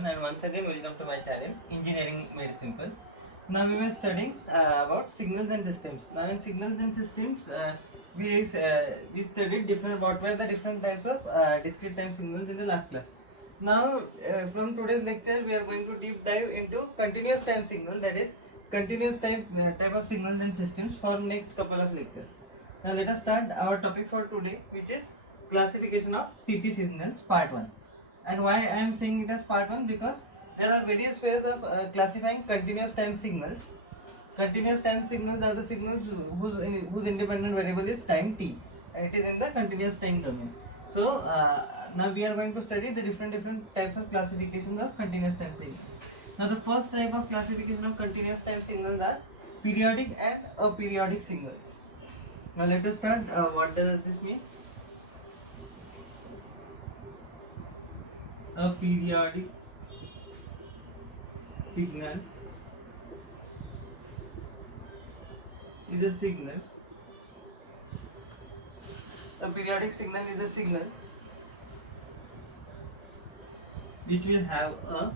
everyone, and once again welcome to my channel Engineering Made Simple. Now we were studying about signals and systems. Now in signals and systems, we studied different what were the different types of discrete time signals in the last class. Now from today's lecture we are going to deep dive into continuous time signal, that is continuous type of signals and systems for next couple of lectures. Now let us start our topic for today, which is classification of CT signals part 1. And why I am saying it as part 1, because there are various ways of classifying continuous time signals. Continuous time signals are the signals whose independent variable is time t, and it is in the continuous time domain. So now we are going to study the different types of classifications of continuous time signals. Now the first type of classification of continuous time signals are periodic and aperiodic signals. Now let us start. What does this mean? A periodic signal is a signal. A periodic signal is a signal which will have a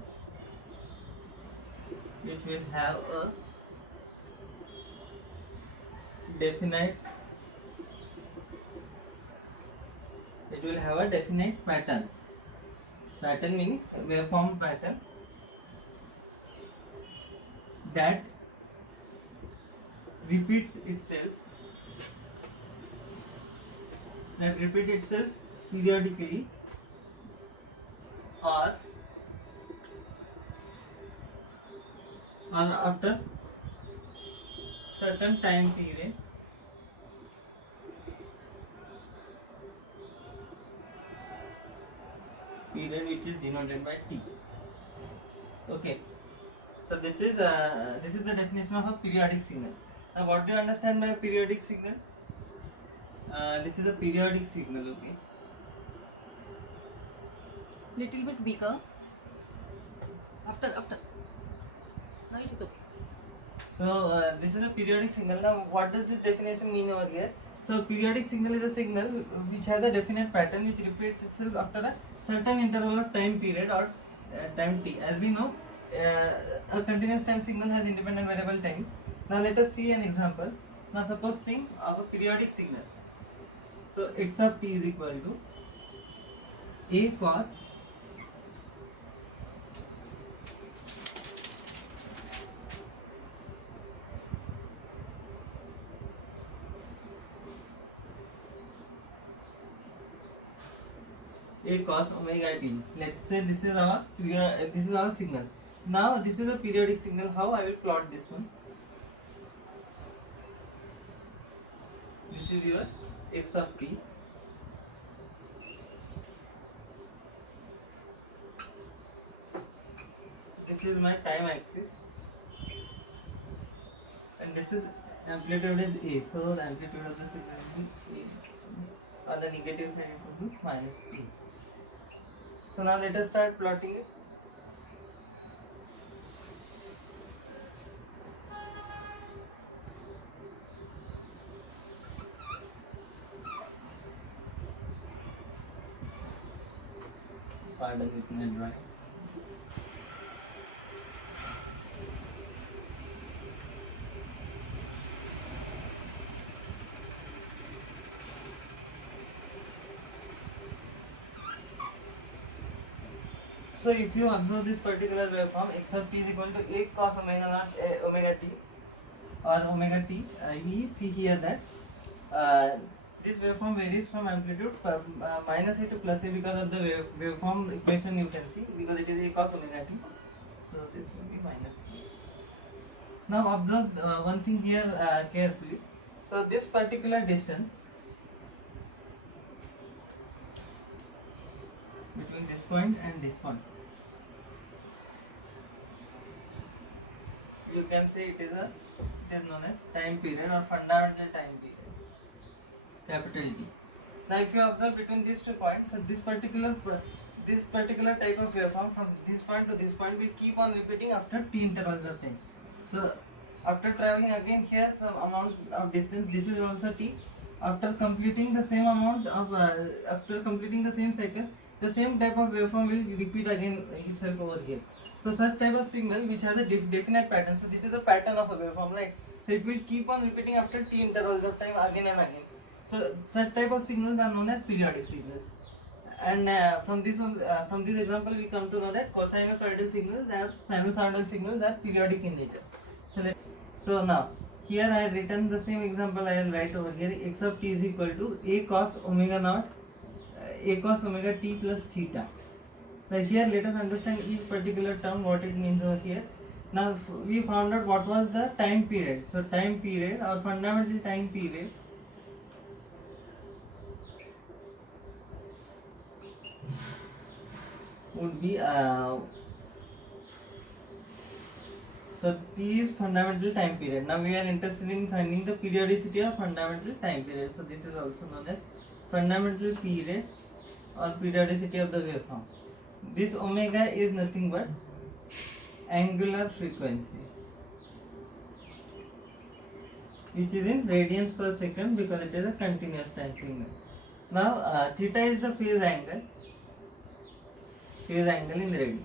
definite pattern. Pattern meaning waveform pattern that repeats itself periodically or after certain time period which is denoted by t. Okay, so this is the definition of a periodic signal. Now what do you understand by a periodic signal? This is a periodic signal. Okay, little bit bigger. After now it is okay. so this is a periodic signal. Now what does this definition mean over here? So periodic signal is a signal which has a definite pattern which repeats itself after a certain interval of time period or time t. As we know, a continuous time signal has independent variable time. Now let us see an example. Now suppose think of a periodic signal. So x of t is equal to a cos omega t. Let's say this is our signal. Now this is a periodic signal. How I will plot this one? This is your x of t. This is my time axis, and this is amplitude is a. So the amplitude of the signal will be a. On the negative side it will be minus t. So now let us start plotting it. Pardon it in drawing. So if you observe this particular waveform, x of t is equal to a cos omega naught omega t or omega t. We see here that this waveform varies from amplitude minus a to plus a because of the waveform equation you can see, because it is a cos omega t. So this will be minus a. Now observe one thing here carefully. So this particular distance between this point and this point, you can say it is known as time period or fundamental time period, capital T. Now if you observe between these 2 points, so this particular type of waveform from this point to this point will keep on repeating after t intervals of time. So after traveling again here some amount of distance, this is also t. After completing the same cycle, The same type of waveform will repeat again itself over here. So such type of signal which has a definite pattern. So this is a pattern of a waveform, right? So it will keep on repeating after t intervals of time again and again. So such type of signals are known as periodic signals. And from this example, we come to know that cosinusoidal signals and sinusoidal signals are periodic in nature. So now here I have written the same example. I will write over here x of t is equal to a cos omega naught, a cos omega t plus theta. So here let us understand each particular term what it means over here. Now we found out what was the time period. So time period or fundamental time period would be so T is fundamental time period. Now we are interested in finding the periodicity of fundamental time period. So this is also known as fundamental period or periodicity of the waveform. This omega is nothing but angular frequency, which is in radians per second because it is a continuous time signal. Now theta is the phase angle in radians.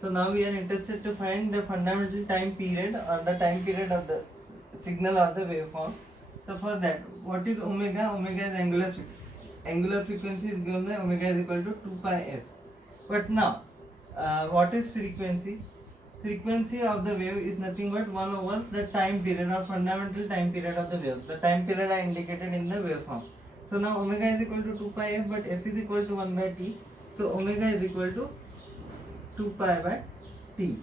So now we are interested to find the fundamental time period or the time period of the signal or the waveform. So for that, what is omega? Omega is angular frequency is given by omega is equal to 2 pi f. But now, what is frequency? Frequency of the wave is nothing but 1 over the time period or fundamental time period of the wave. The time period are indicated in the waveform. So now omega is equal to 2 pi f, but f is equal to 1 by t. So omega is equal to 2 pi by t.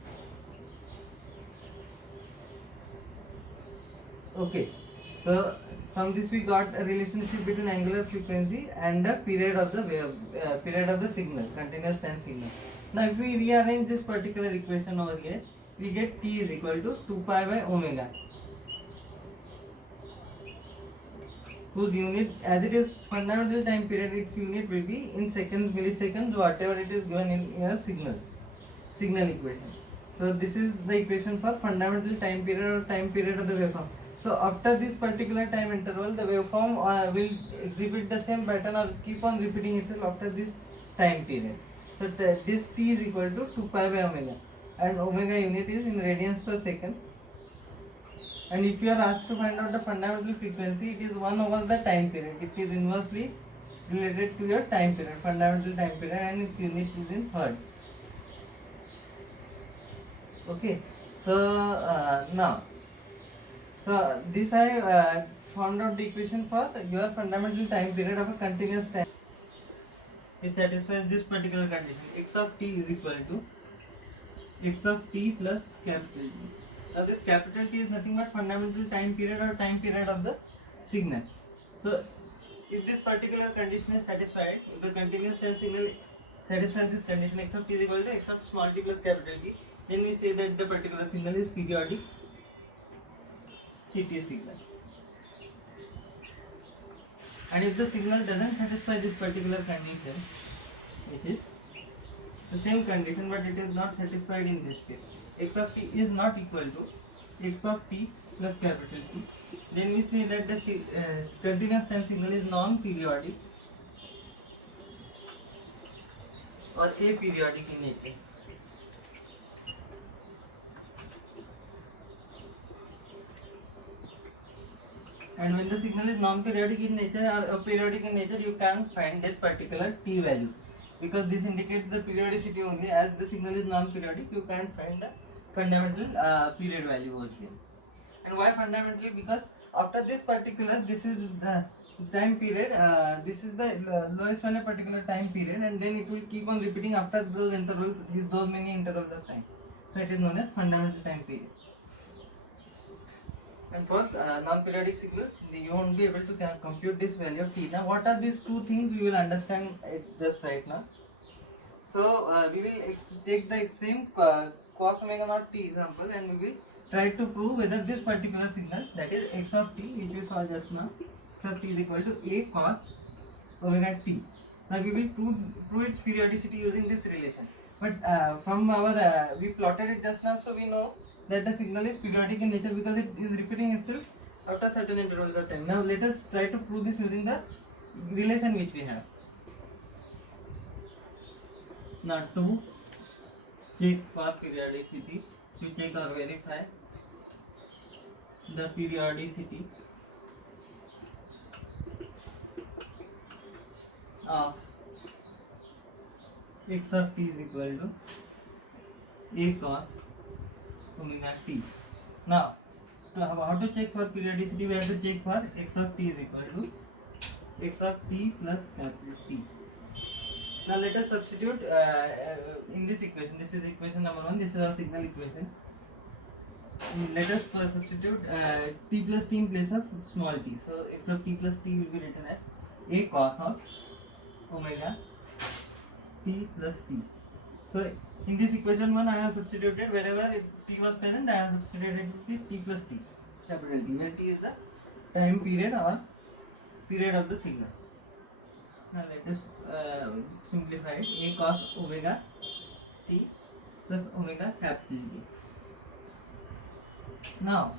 Okay, so from this we got a relationship between angular frequency and the period of the wave, period of the signal, continuous time signal. Now if we rearrange this particular equation over here, we get t is equal to 2 pi by omega, whose unit, as it is fundamental time period, its unit will be in seconds, milliseconds, whatever it is given in a signal equation. So this is the equation for fundamental time period or time period of the waveform. So after this particular time interval, the waveform will exhibit the same pattern or keep on repeating itself after this time period. So this t is equal to 2 pi by omega, and omega unit is in radians per second. And if you are asked to find out the fundamental frequency, it is 1 over the time period. It is inversely related to your time period, fundamental time period, and its unit is in hertz. Okay, so now, so this I found out the equation for your fundamental time period of a continuous time. It satisfies this particular condition. X of t is equal to x of t plus capital T. Now this capital T is nothing but fundamental time period or time period of the signal. So if this particular condition is satisfied, if the continuous time signal satisfies this condition, x of t is equal to x of small t plus capital T, then we say that the particular signal is periodic CT signal. And if the signal doesn't satisfy this particular condition, which is the same condition but it is not satisfied in this case, x of t is not equal to x of t plus capital T, then we say that the continuous time signal is non-periodic or aperiodic in nature. And when the signal is non-periodic in nature or aperiodic in nature, you can find this particular t value, because this indicates the periodicity only. As the signal is non-periodic, you can't find the fundamental period value over here. And why fundamental? Because after this particular, this is the time period, this is the lowest value particular time period, and then it will keep on repeating after those intervals, those many intervals of time. So it is known as fundamental time period. And for non-periodic signals, you won't be able to compute this value of t. Now, what are these two things? We will understand it just right now. So, we will take the same cos omega naught t example, and we will try to prove whether this particular signal, that is x of t, which we saw just now, x of t is equal to a cos omega t. Now, we will prove its periodicity using this relation. But from our, we plotted it just now, so we know that the signal is periodic in nature because it is repeating itself after certain intervals of time. Now let us try to prove this using the relation which we have. Now to check for periodicity, to check or verify the periodicity of x of t is equal to a cos omega t. Now, how to check for periodicity? We have to check for x of t is equal to x of t plus capital T. Now let us substitute in this equation. This is equation number 1. This is our signal equation. Let us substitute t plus t in place of small t. So x of t plus t will be written as a cos of omega t plus t. So in this equation 1 I have substituted wherever t was present, I have substituted t plus t, capital T, where t is the time period or period of the signal. Now let us simplify it. A cos omega t plus omega capital T. Now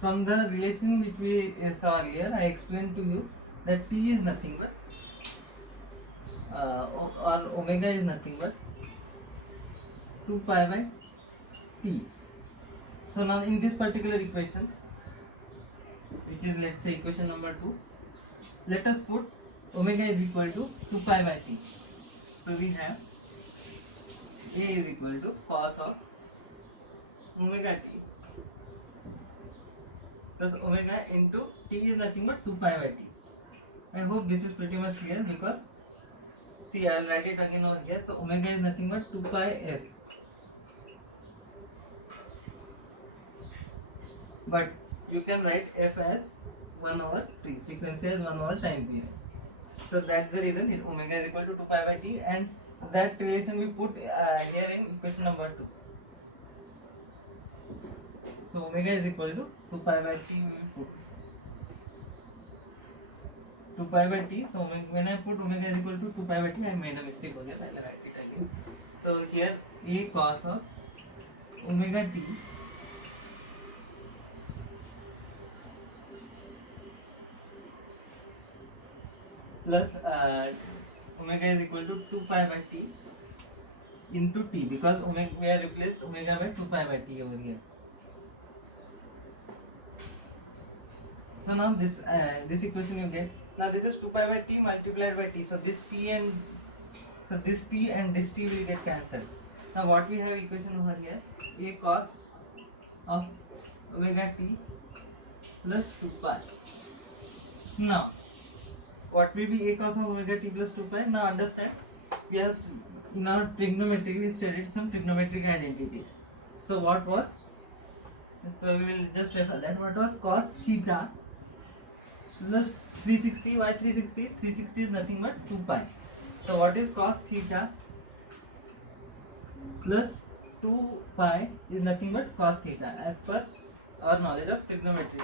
from the relation which we saw earlier, I explained to you that t is nothing but or omega is nothing but 2 pi by t. So now in this particular equation, which is let's say equation number 2, let us put omega is equal to 2 pi by t. So we have a is equal to cos of omega t plus omega into t is nothing but 2 pi by t. I hope this is pretty much clear because see, I will write it again over here. So omega is nothing but 2 pi f. But you can write f as 1 over t, frequency as 1 over time period. So that's the reason is omega is equal to 2 pi by t, and that relation we put here in equation number 2. So omega is equal to 2 pi by t, we will put 2 pi by t. So when I put omega is equal to 2 pi by t, I made a mistake over here. I will write it again. So here a cos of omega t plus omega is equal to 2 pi by t into t, because omega, we have replaced omega by 2 pi by t over here. So now this equation you get. Now this is 2 pi by t multiplied by t. So this t and this t will get cancelled. Now what we have equation over here, a cos of omega t plus 2 pi. Now what will be a cos of omega t plus 2 pi? Now understand, we have in our trigonometry we studied some trigonometric identities. So what was? So we will just refer that. What was cos theta plus 360? Why 360? 360 is nothing but 2 pi. So what is cos theta plus 2 pi is nothing but cos theta as per our knowledge of trigonometry.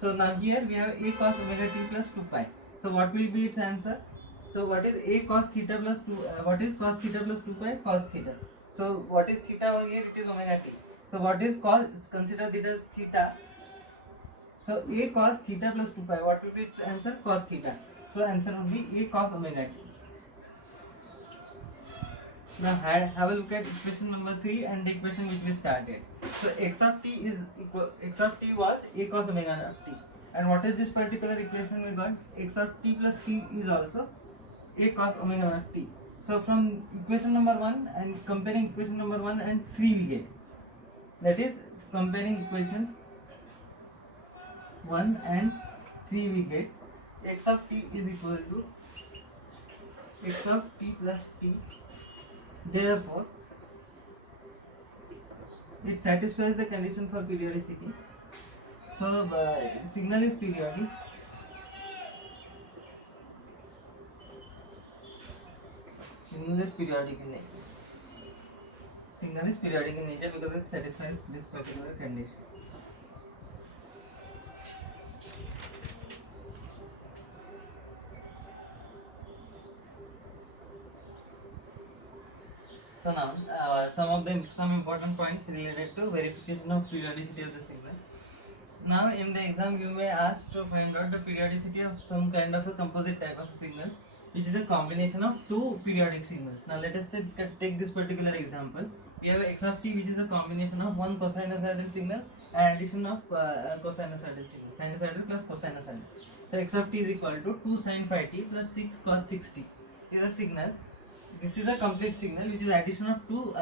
So now here we have a cos omega t plus 2 pi. So what will be its answer? So what is a cos theta plus 2? What is cos theta plus 2 pi? Cos theta. So what is theta over here? It is omega t. So what is cos? Consider theta as theta. So a cos theta plus 2 pi. What will be its answer? Cos theta. So answer will be a cos omega t. Now have a look at equation number 3 and the equation which we started. So x of t is equal, x of t was a cos omega t. And what is this particular equation we got? X of t plus t is also a cos omega t. So from equation number 1 and comparing equation number 1 and 3 we get. That is comparing equation 1 and 3 we get x of t is equal to x of t plus t. Therefore, it satisfies the condition for periodicity. So signal is periodic. Signal is periodic in nature. Signal is periodic in nature because it satisfies this particular condition. So now, some important points related to verification of periodicity of the signal. Now, in the exam, you may ask to find out the periodicity of some kind of a composite type of signal, which is a combination of two periodic signals. Now, let us say, take this particular example. We have x of t, which is a combination of one cosinusoidal signal and addition of cosinusoidal signal, sinusoidal plus cosinusoidal. So, x of t is equal to 2 sin phi t plus 6 cos 6t is a signal. This is a complete signal, which is addition of two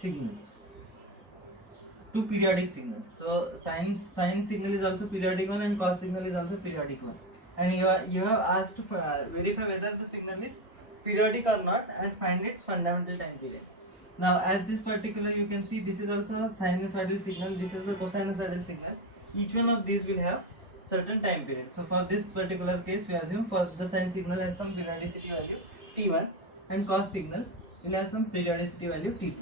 signals, two periodic signals. So sine signal is also periodic one and cos signal is also periodic one. And you have asked to verify whether the signal is periodic or not and find its fundamental time period. Now, as this particular, you can see this is also a sinusoidal signal, this is a cosinusoidal signal. Each one of these will have certain time period. So for this particular case, we assume for the sine signal has some periodicity value t1 and cos signal will have some periodicity value t2.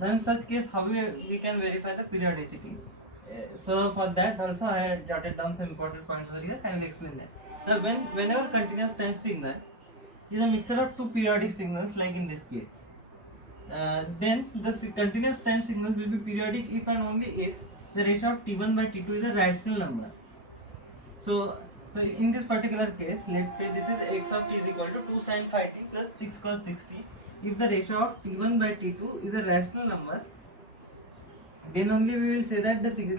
Now in such case, how we can verify the periodicity? So for that also I had jotted down some important points over here. I will explain that. Now whenever continuous time signal is a mixture of two periodic signals, like in this case, then the continuous time signal will be periodic if and only if the ratio of t1 by t2 is a rational number. So in this particular case, let's say this is x of t is equal to 2 sin phi t plus 6 cos 6t. If the ratio of t1 by t2 is a rational number, then only we will say that the signal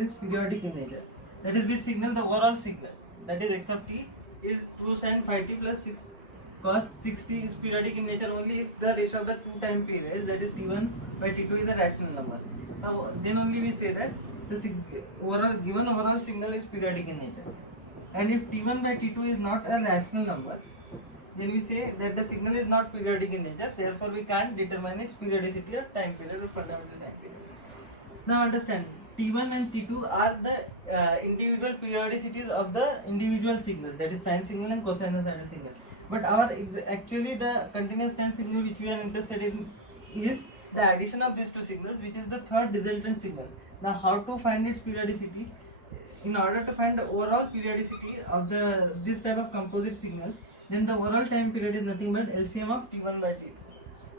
is periodic in nature. That is, we signal the overall signal, that is x of t is 2 sin phi t plus 6 cos 6t is periodic in nature only if the ratio of the two time periods, that is t1 by t2, is a rational number. Now then only we say that the given overall signal is periodic in nature. And if t1 by t2 is not a rational number, then we say that the signal is not periodic in nature, therefore we can't determine its periodicity or time period or fundamental time period. Now understand, t1 and t2 are the individual periodicities of the individual signals, that is sine signal and cosinusoidal signal. But actually the continuous time signal which we are interested in is the addition of these two signals, which is the third resultant signal. Now how to find its periodicity? In order to find the overall periodicity of this type of composite signal, then the overall time period is nothing but LCM of t1 by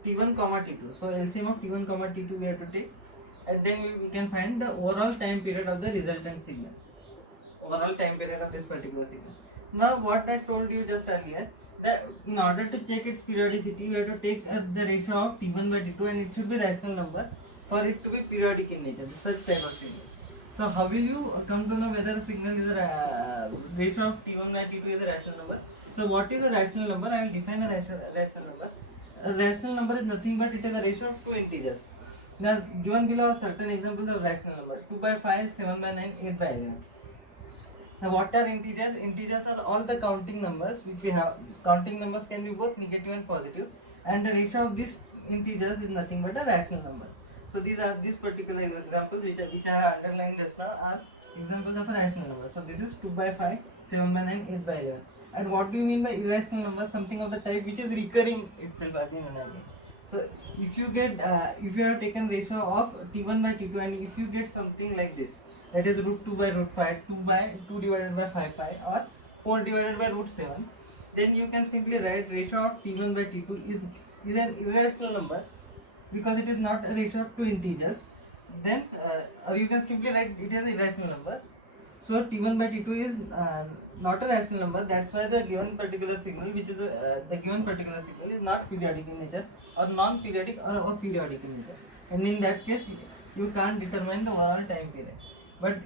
t1 comma t2. So LCM of t1 comma t2 we have to take, and then we can find the overall time period of the resultant signal, overall time period of this particular signal. Now what I told you just earlier, that in order to check its periodicity, we have to take the ratio of t1 by t2 and it should be rational number for it to be periodic in nature, such type of signal. So how will you come to know whether a signal is a ratio of t1 by t2 is a rational number? So what is a rational number? I will define a rational number. A rational number is nothing but it is a ratio of two integers. Now given below are certain examples of rational number: 2 by 5, 7 by 9, 8 by 11. Now what are integers? Integers are all the counting numbers which we have. Counting numbers can be both negative and positive, and the ratio of these integers is nothing but a rational number. So these particular examples which I have underlined just now are examples of a rational number. So this is 2 by 5, 7 by 9, 8 by 11. And what do you mean by irrational number? Something of the type which is recurring itself again and again. So if you have taken ratio of t1 by t2 and if you get something like this, that is root 2 by root 5, 2 divided by 5 pi, or 4 divided by root 7, then you can simply write ratio of t1 by t2 is an irrational number because it is not a ratio of two integers. Then or you can simply write it as irrational numbers. So t1 by t2 is not a rational number. That's why the given particular signal, which is the given particular signal, is not periodic in nature, or non-periodic, or periodic in nature. And in that case, you can't determine the overall time period. But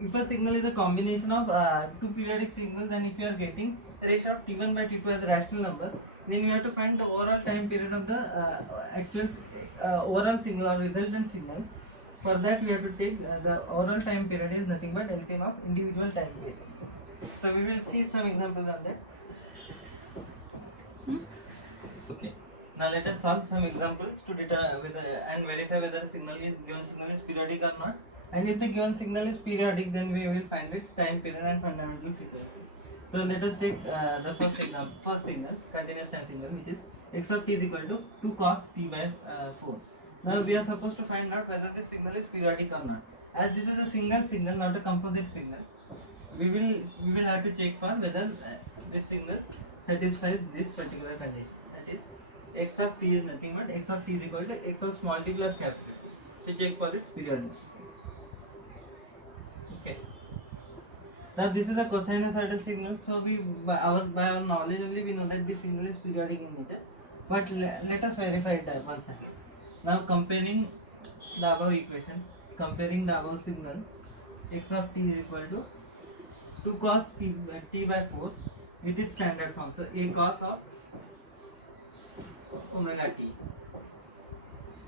if a signal is a combination of two periodic signals, and if you are getting the ratio of t1 by t2 as a rational number, then you have to find the overall time period of the actual overall signal or resultant signal. For that, we have to take the overall time period is nothing but LCM of individual time periods. So we will see some examples on that. Okay. Now let us solve some examples to determine and verify whether the given signal is periodic or not. And if the given signal is periodic, then we will find its time period and fundamental frequency. So let us take the first signal, continuous time signal, which is x of t is equal to 2 cos t by 4. Now we are supposed to find out whether this signal is periodic or not. As this is a single signal, not a composite signal, we will have to check for whether this signal satisfies this particular condition. That is, x of t is nothing but x of t is equal to x of small t plus capital to check for its periodicity. Okay. Now this is a cosinusoidal signal, so we by our knowledge only we know that this signal is periodic in nature. But let us verify it once again. Now comparing the above equation, comparing the above signal, x of t is equal to 2 cos t by 4 with its standard form. So a cos of omega t.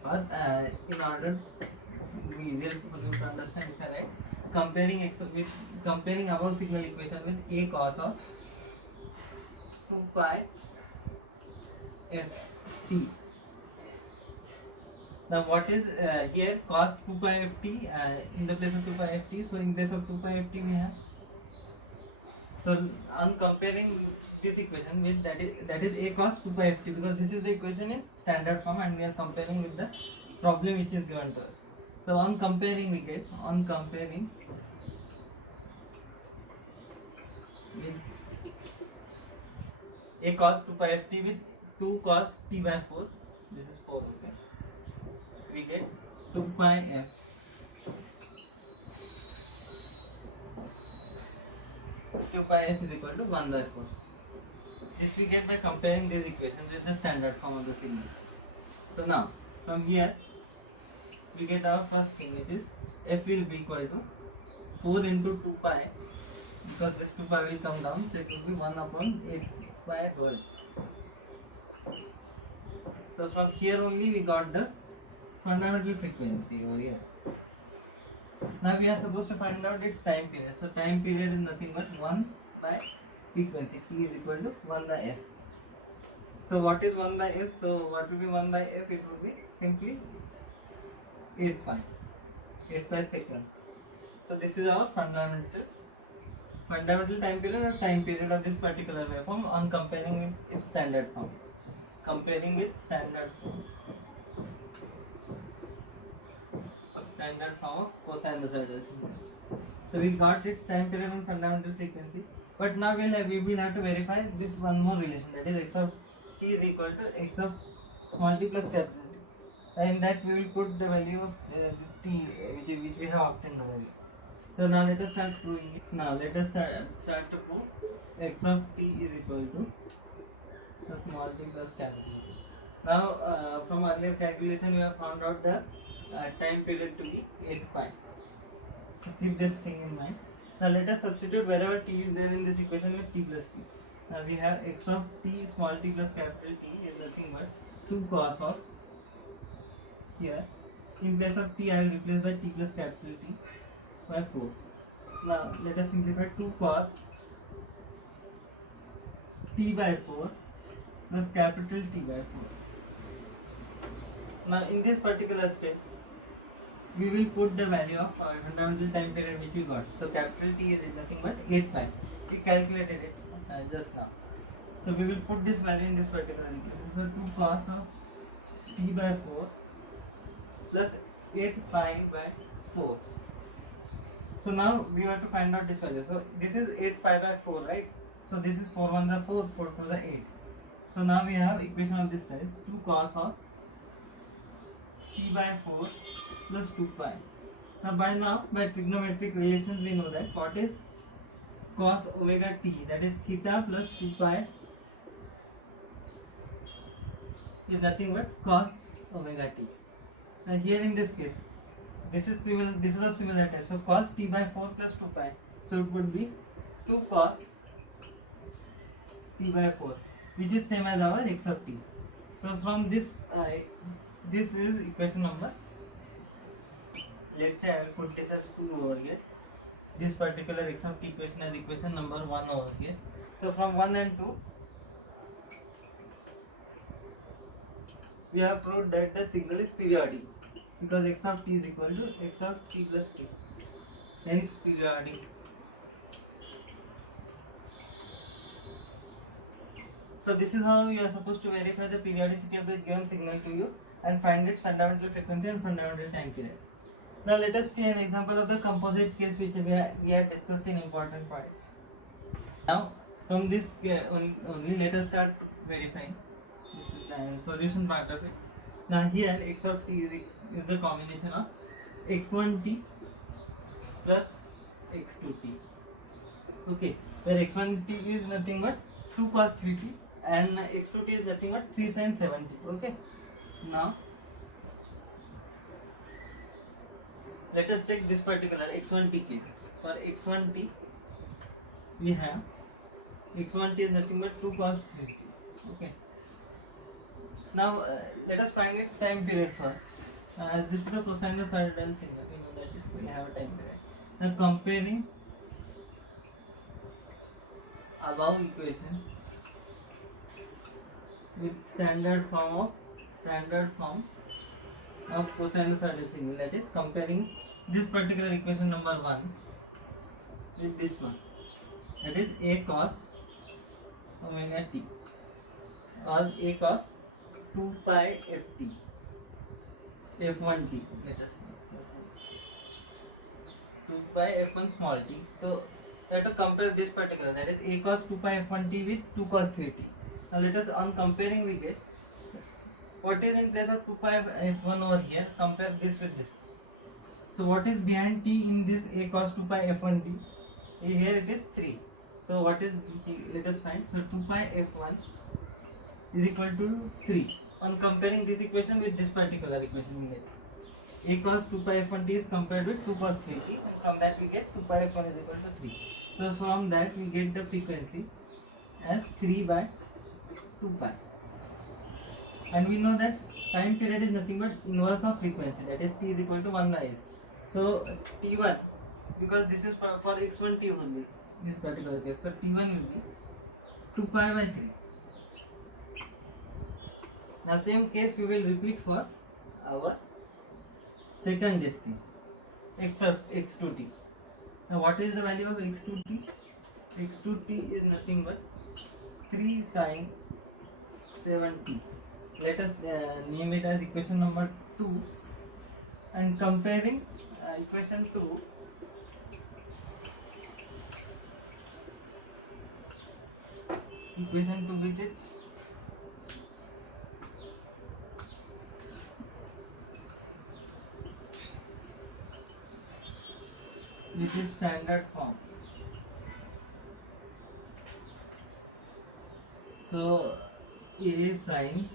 Or in order easier for you to understand it, right? Comparing above signal equation with a cos of 2 pi f t. Now what is here cos 2 pi f t in the place of 2 pi f t? So in place of 2 pi f t we have. So on comparing this equation with that is a cos 2 pi f t, because this is the equation in standard form and we are comparing with the problem which is given to us. So on comparing we get with a cos 2 pi f t with 2 cos t by 4. This is 4. Okay. We get 2 pi f. Q pi f is equal to 1 by 4. This we get by comparing these equations with the standard form of the signal. So now from here we get our first thing, which is f will be equal to 4 into 2 pi, because this 2 pi will come down, so it will be 1 upon 8 pi whole. So from here only we got the fundamental frequency over here. Now we are supposed to find out its time period. So time period is nothing but 1 by frequency. T is equal to 1 by f. So what is 1 by f? So what will be 1 by f? It will be simply 8 pi second. So this is our fundamental time period or time period of this particular waveform on comparing with its standard form. Comparing with standard form of cosinusoidal signal. So we got its time period and fundamental frequency. But now we will have to verify this one more relation, that is x of t is equal to x of small t plus capital T. In that we will put the value of t which we have obtained already. So now let us start proving it. Now let us start to prove x of t is equal to the small t plus capital T. Now from earlier calculation we have found out the time period to be 8 pi. So keep this thing in mind. Now let us substitute wherever t is there in this equation with t plus t. Now we have x of t small t plus capital T is nothing but 2 cos of, here in place of t I will replace by t plus capital T by 4. Now let us simplify 2 cos t by 4 plus capital T by 4. Now in this particular step we will put the value of fundamental time period which we got. So capital T is nothing but 8 pi. We calculated it just now. So we will put this value in this particular equation. So 2 cos of t by 4 plus 8 pi by 4. So now we have to find out this value. So this is 8 pi by 4, right? So this is 4 1 the 4, 4 2 the 8. So now we have equation of this type, 2 cos of t by 4 plus 2 pi. Now by trigonometric relations we know that what is cos omega t, that is theta plus 2 pi is nothing but cos omega t. Now here in this case this is of similar type. So cos t by 4 plus 2 pi, so it would be 2 cos t by 4, which is same as our x of t. So from this this is equation number, let's say I will put this as 2 over here, this particular x of t equation as equation number 1 over here. So from 1 and 2 we have proved that the signal is periodic, because x of t is equal to x of t plus t, hence periodic. So this is how you are supposed to verify the periodicity of the given signal to you and find its fundamental frequency and fundamental time period. Now let us see an example of the composite case which we had discussed in important points. Now from this only let us start verifying. This is and solution part of it. Now here x of t is the combination of x1t plus x2t. Okay, where x1t is nothing but 2 cos 3t and x2t is nothing but 3 sin 7t. Okay, now let us take this particular x1t case. For x1t we have x1t is nothing but 2 cos 3t. Okay, now let us find its time period first. This is the cosinusoidal thing. Okay, know that we have a time period. Now comparing above equation with standard form of cosinusoidal signal, that is comparing this particular equation number 1 with this one, that is a cos omega t or a cos 2 pi ft f1t, let us say 2 pi f1 small t. So we have to compare this particular, that is a cos 2 pi f1t with 2 cos 3t. Now let us, on comparing, we get what is in place of 2 pi f1 over here, compare this with this. So what is behind t in this a cos 2 pi f1t? Here it is 3. So what is, let us find. So 2 pi f1 is equal to 3. On comparing this equation with this particular equation, we get a cos 2 pi f1t is compared with 2 cos 3t, and from that we get 2 pi f1 is equal to 3. So from that we get the frequency as 3 by 2 pi. And we know that time period is nothing but inverse of frequency, that is t is equal to 1 by s. So t1, because this is for x1t only, this particular case, so t1 will be 2 pi by 3. Now same case we will repeat for our second this thing, x2t. Now what is the value of x2t? x2t is nothing but 3 sin 7t. Let us name it as equation number 2, and comparing equation 2 with its standard form. So a sin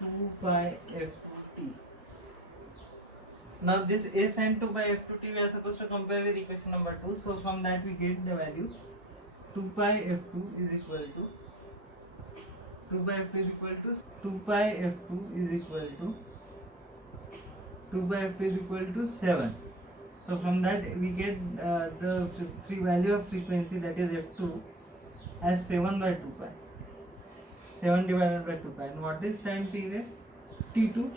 2 by f2t. Now this a sin 2 by f2t we are supposed to compare with equation number 2. So from that we get the value 2 pi f2 is equal to 2 pi f2 is equal to 2 pi f2 is equal to 2 pi f2 is equal to 7. So from that we get the value of frequency, that is f2, as 7 by 2 pi. 7 divided by 2 pi. And what is time period? t2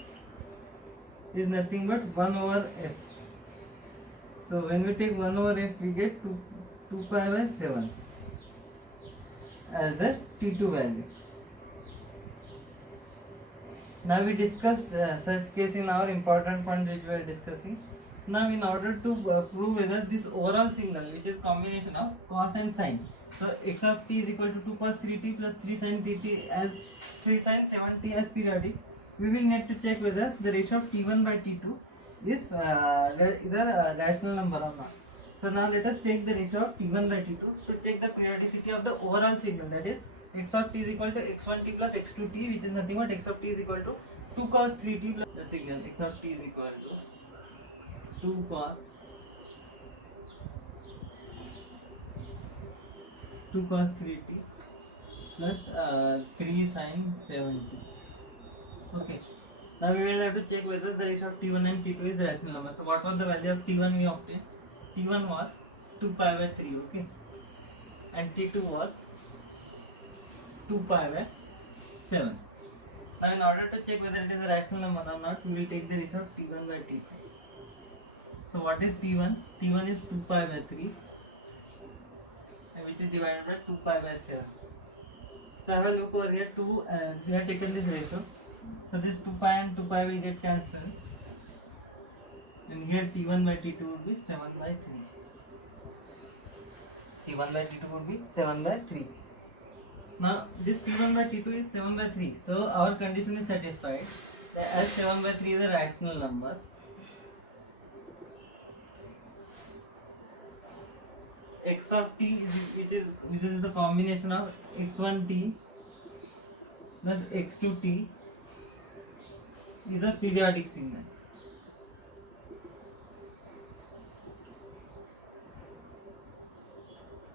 is nothing but 1 over f. So when we take 1 over f, we get 2 pi by 7 as the t2 value. Now we discussed such case in our important point which we are discussing. Now in order to prove whether this overall signal, which is combination of cos and sine, so x of t is equal to 2 cos 3t plus 3 sin 3t as 3 sin 7t as periodic, we will need to check whether the ratio of t1 by t2 is a rational number or not. So now let us take the ratio of t1 by t2 to check the periodicity of the overall signal, that is x of t is equal to x1t plus x2t, which is nothing but x of t is equal to 2 cos 3t plus the signal x of t is equal to 2 cos 3t plus 3 sin 7t. Okay. Now we will have to check whether the ratio of t1 and t2 is rational number. So what was the value of t1 we obtained? t1 was 2 pi by 3, okay, and t2 was 2 pi by 7. Now in order to check whether it is a rational number or not, we will take the ratio of t1 by t2. So what is t1? t1 is 2 pi by 3, which is divided by 2 pi by 7. So I will look over here, we have taken this ratio. So this 2 pi and 2 pi will get cancelled, and here t1 by t2 would be 7 by 3. t1 by t2 would be 7 by 3. Now this T1 by T2 is 7 by 3. So our condition is satisfied. As 7 by 3 is a rational number, x of t which is the combination of x1 t plus x2 t is a periodic signal.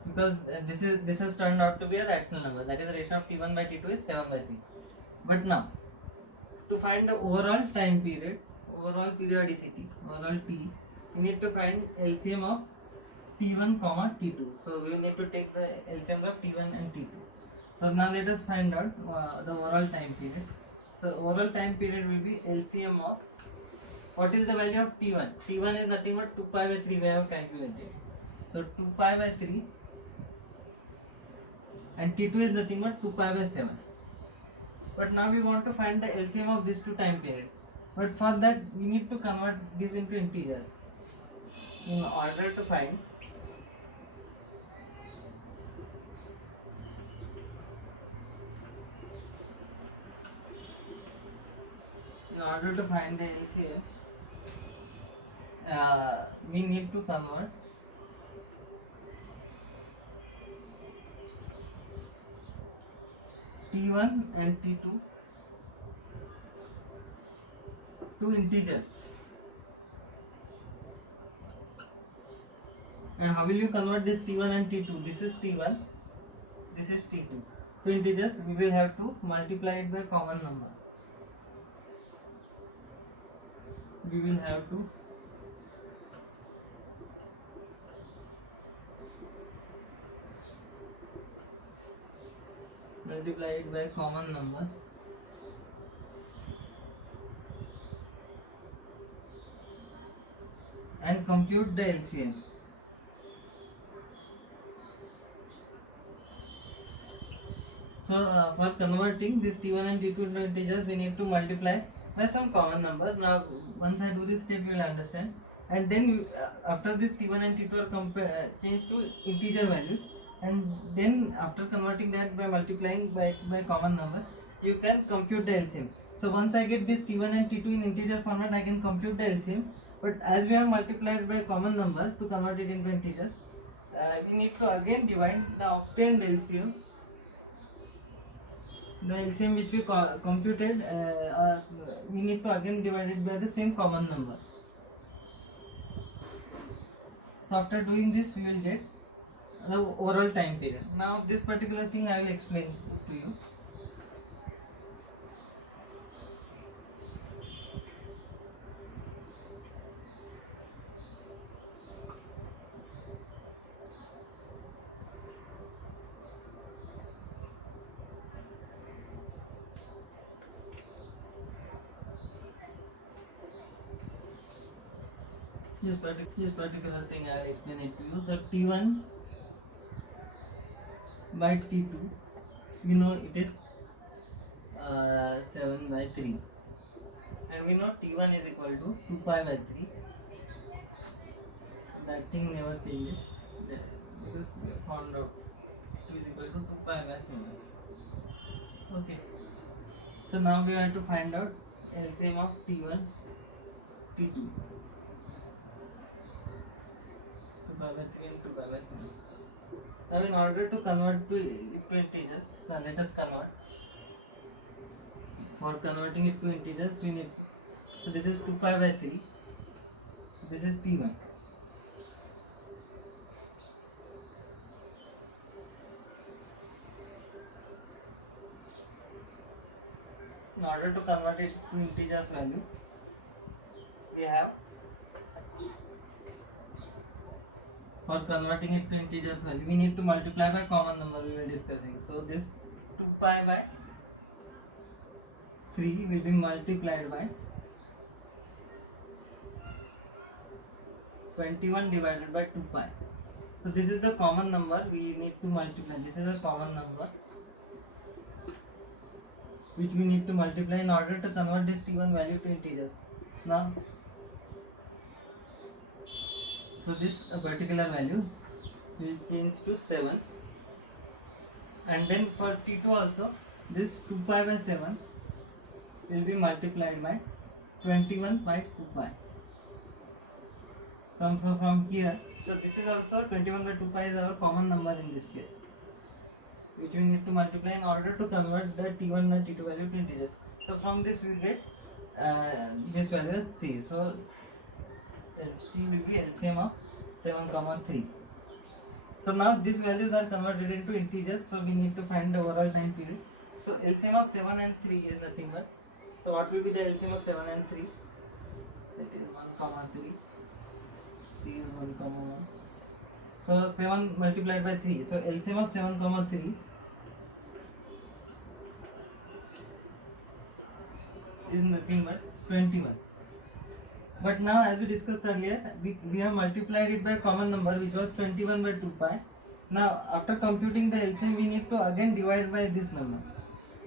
Because this has turned out to be a rational number, that is the ratio of t1 by t2 is 7 by 3. But now to find the overall time period, overall periodicity, overall t, we need to find LCM of t1 comma t2. So we need to take the LCM of t1 and t2. So now let us find out the overall time period. So overall time period will be LCM of, what is the value of t1? T1 is nothing but 2 pi by 3 we have calculated. So 2 pi by 3 and t2 is nothing but 2 pi by 7. But now we want to find the LCM of these two time periods. But for that we need to convert this into integers. In order to find the LCM, we need to convert t1 and t2 to integers. And how will you convert this t1 and t2? This is t1, this is t2. To integers, we will have to multiply it by common number. We will have to multiply it by common number and compute the LCM. So for converting this t1 and t2 into integers, we need to multiply by some common number. Now once I do this step, you will understand. And then you, after this t1 and t2 are changed to integer values, and then after converting that by multiplying by common number, you can compute the LCM. So once I get this t1 and t2 in integer format, I can compute the LCM. But as we have multiplied by common number to convert it into integers, we need to again divide the obtained LCM. The LCM which we computed, we need to again divide it by the same common number. So after doing this, we will get the overall time period. Now this particular thing I will explain to you. This particular thing I will explain it to you. So T1 by T2, we know it is 7 by 3, and we know T1 is equal to 2 pi by 3. That thing never changes, because we have found out T is equal to 2 pi by 7. Okay, so now we have to find out LCM of T1, T2, 2 pi by 3 and 2 pi by 7. Now in order to convert to integers, let us convert. For converting it to integers, we need, so this is 2 pi by 3, this is T1. In order to convert it to integers value, we have, for converting it to integers value, we need to multiply by common number we were discussing. So this 2 pi by 3 will be multiplied by 21 divided by 2 pi. So this is the common number we need to multiply. This is a common number which we need to multiply in order to convert this T1 value to integers. Now, so this particular value will change to 7, And then for T2 also, this 2 pi by 7 will be multiplied by 21 by 2 pi. From here, so this is also 21 by 2 pi is our common number in this case, which we need to multiply in order to convert the T1 and T2 value to integer. So from this we get this value as C. So T will be LCM of 7, 3. So now these values are converted into integers, so we need to find the overall time period. So LCM of 7 and 3 is nothing but, so what will be the LCM of 7 and 3? That is 1, 3. 3 is 1, 1. So 7 multiplied by 3. So LCM of 7, 3 is nothing but 21. But now, as we discussed earlier, we have multiplied it by a common number, which was 21 by 2 pi. Now, after computing the LCM, we need to again divide by this number.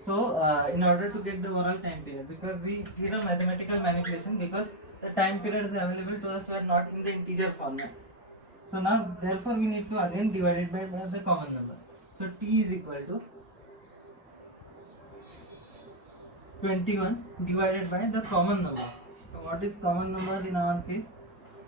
So, in order to get the overall time period, because we did a mathematical manipulation, because the time periods available to us were not in the integer format. So now, therefore, we need to again divide it by the common number. So T is equal to 21 divided by the common number. So what is common number in our case?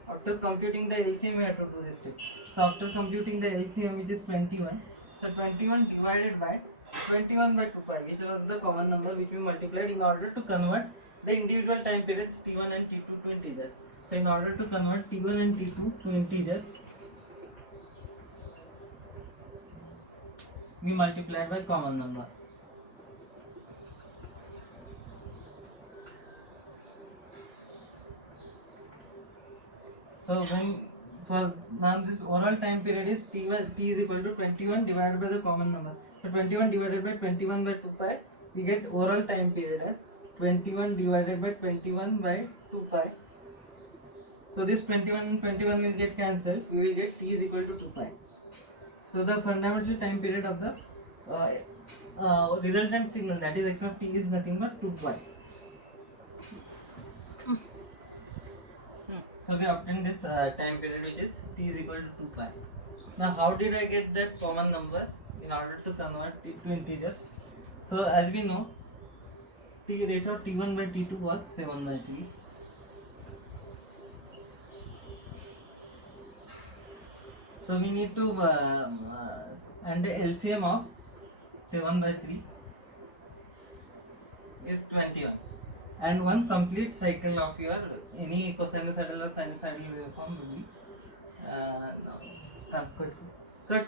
After computing the LCM, we have to do this step. So after computing the LCM, which is 21, so 21 divided by 21 by 2 pi, which was the common number which we multiplied in order to convert the individual time periods T1 and T2 to integers. So in order to convert T1 and T2 to integers, we multiplied by common number. So when for now this overall time period is T is equal to 21 divided by the common number. So 21 divided by 21 by 2 pi, we get overall time period as 21 divided by 21 by 2 pi. So this 21 and 21 will get cancelled. We will get T is equal to 2 pi. So the fundamental time period of the resultant signal, that is x of t, is nothing but 2 pi. So we obtained this time period, which is t is equal to 2 pi. Now how did I get that common number in order to convert it to integers? So as we know, t ratio of t1 by t2 was 7 by 3. So we need to and the LCM of 7 by 3 is 21, and one complete cycle of your any cosinusoidal or sinusoidal waveform will be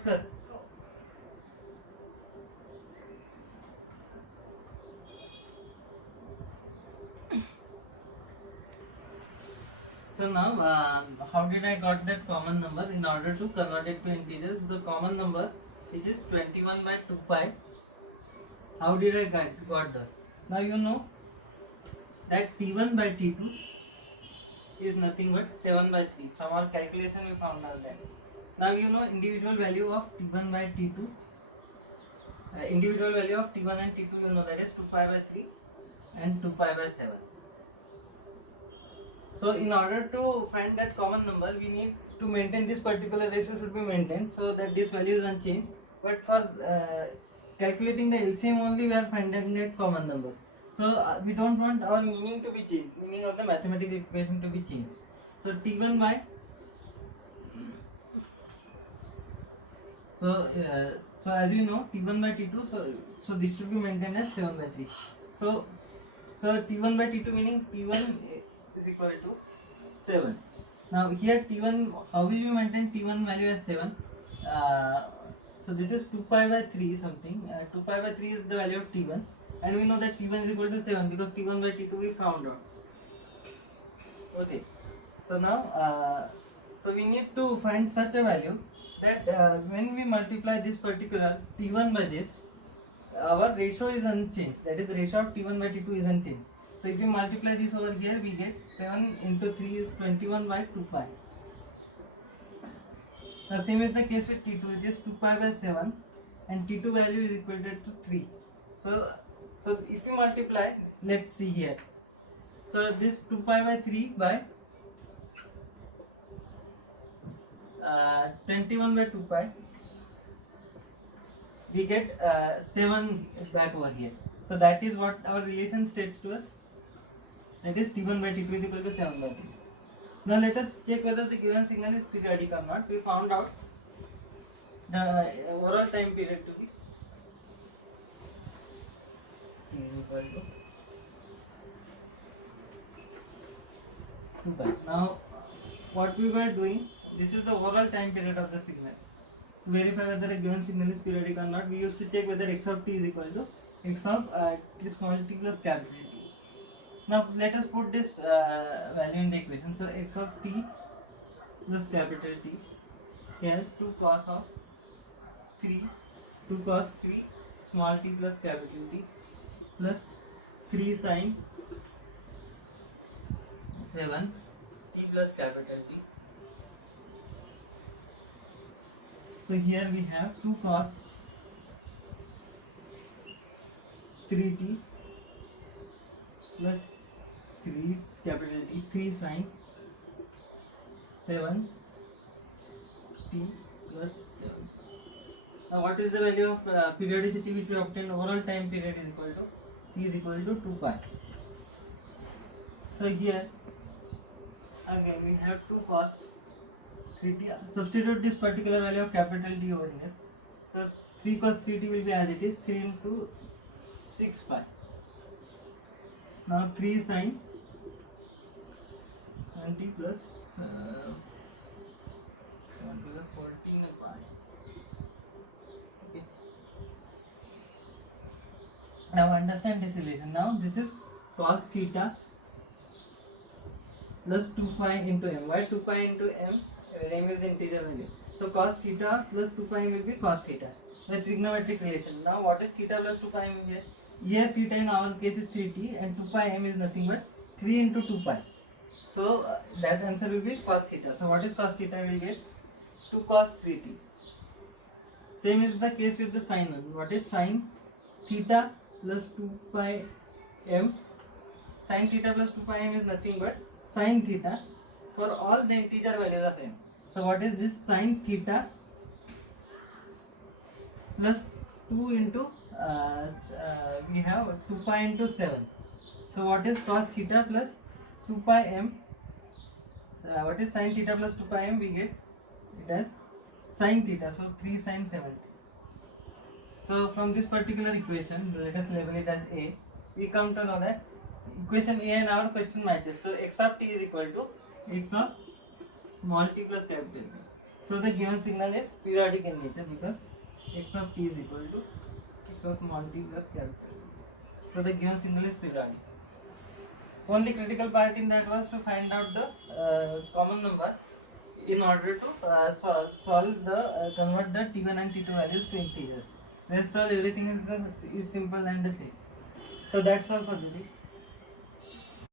cut. So now how did I got that common number? In order to convert it to integers, the common number, which is 21 by 2 pi, how did I got this? Now you know that T1 by T2 is nothing but 7 by 3. From our calculation we found out that. Now you know individual value of T1 by T2, individual value of T1 and T2, you know, that is 2 pi by 3 and 2 pi by 7. So in order to find that common number, we need to maintain this particular ratio should be maintained, so that this value is unchanged. But for calculating the LCM only, we are finding that common number. So we don't want our meaning to be changed, meaning of the mathematical equation to be changed. So T1 by, so as you know, T1 by T2, so this should be maintained as 7 by 3. So T1 by T2 meaning T1 is equal to 7. Now here T1, how will you maintain T1 value as 7? So this is 2 pi by 3 something. 2 pi by 3 is the value of T1, and we know that T1 is equal to 7 because T1 by T2 we found out. Okay. So now so we need to find such a value that when we multiply this particular T1 by this, our ratio is unchanged. That is, the ratio of T1 by T2 is unchanged. So if you multiply this over here, we get 7 into 3 is 21 by 2 pi. The same is the case with T2, it is 2 pi by 7, and T2 value is equal to 3. So if you multiply, let's see here. So this 2 pi by 3 by 21 by 2 pi. we get 7 back over here. So that is what our relation states to us. That is T1 by T2 is equal to 7 by 3. Now let us check whether the given signal is periodic or not. We found out the overall time period to be T is equal to 2 pi. Now what we were doing, this is the overall time period of the signal. To verify whether a given signal is periodic or not, we used to check whether x of t is equal to x of t small t plus capital T. Now let us put this value in the equation. So x of t plus capital T, here 2 cos of 3, 2 cos 3 small t plus capital T plus 3 sin 7 t plus capital T. So here we have 2 cos 3t plus 3 capital T, 3 sin 7 t plus 7. Now what is the value of periodicity which we obtained? Overall time period is equal to t is equal to 2 pi. So here again we have 2 cos 3t. Substitute this particular value of capital T over here. So 3 cos 3t will be as it is, 3 into 6 pi. Now 3 sin 20 plus 14 pi. Okay. Now understand this relation. Now this is cos theta plus 2 pi into m. Why 2 pi into m? M is the integer value. So cos theta plus 2 pi will be cos theta. The trigonometric relation. Now what is theta plus 2 pi m here? Here theta in our case is 3t and 2 pi m is nothing but 3 into 2 pi. So that answer will be cos theta. So what is cos theta? We will get 2 cos 3t. Same is the case with the sin one. What is sin theta plus 2 pi m? Sin theta plus 2 pi m is nothing but sin theta for all the integer values of m. So what is this? Sin theta plus 2 into we have 2 pi into 7. So what is cos theta plus 2 pi m? What is sin theta plus 2 pi m? We get it as sin theta. So 3 sin 70. So from this particular equation, let us label it as A. We come to know that equation A and our question matches. So x of t is equal to x of small t plus capital T. So the given signal is periodic in nature because x of t is equal to x of small t plus capital T. So the given signal is periodic. Only critical part in that was to find out the common number in order to solve the convert the t1 and t2 values to integers. Rest all everything is simple and the same. So that's all for today.